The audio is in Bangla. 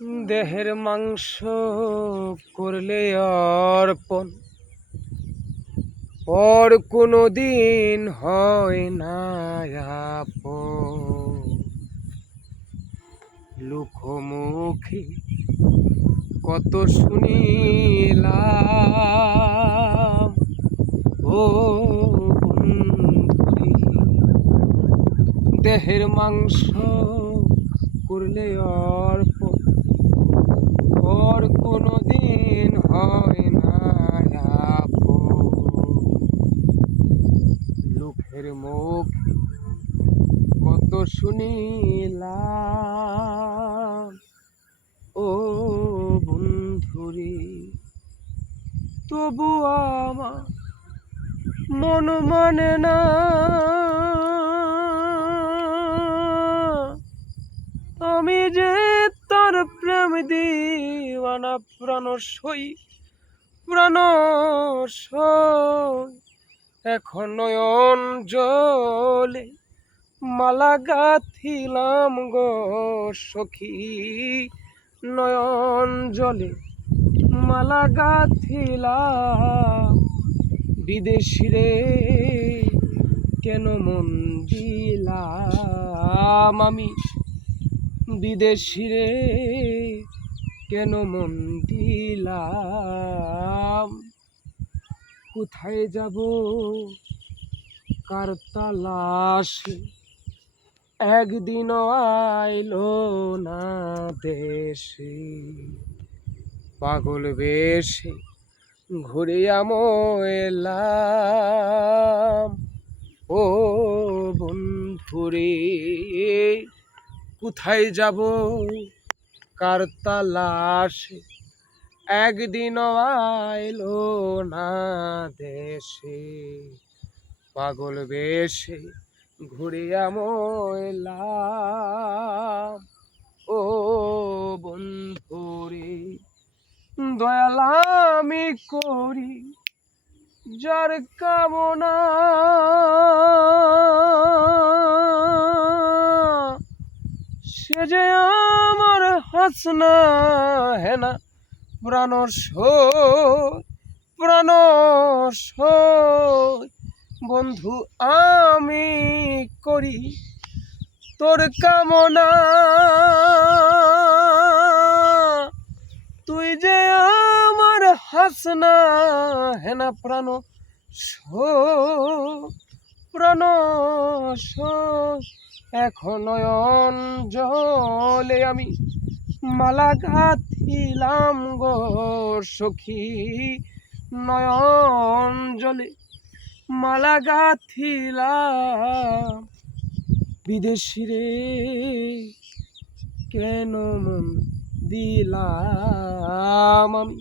দেহের মাংস করলে অর্পণ পর কোনো দিন হয় না আপন। লোকমুখে কত শুনিলাম ও বন্ধুরে, দেহের মাংস করলে অর্পণ পর কোনো দিন হয় না আপন। লোকের মুখ কত শুনিলাম ও বন্ধুরে, তবু আমার মন মানে না। আমি যে তার প্রেম দিওয়ানা, প্রাণ সই প্রাণ সই। এখন নয়ন জলে মালা গাথিলাম গো সখী, নয়ন জলে মালা গাথিলাম। বিদেশিরে কেন মন দিলাম আমি, বিদেশিরে কেন মন দিলাম। কোথায় যাব কার তালাশে, একদিনও আইলো না দেশে। পাগল বেশে ঘুরিয়া ময়লাম ও বন্ধুরে, কোথায় যাব কার তালাশে, একদিনও আইলো না দেশে। পাগল বেশে ঘুরিয়া ময়লাম ও বন্ধুরে। দয়াল আমি করি যার কামনা, সে যে আমার হাসনা হেনা, প্রাণ সই প্রাণ সই। বন্ধু আমি করি তোর কামনা, তুই যে আমার হাসনা হেনা, প্রাণ সই প্রাণ সই। এখন নয়ন জলে আমি মালা গাথিলাম গো সখী, নয়ন জলে মালা গাথিলাম। বিদেশিরে কেন মন দিলাম আমি।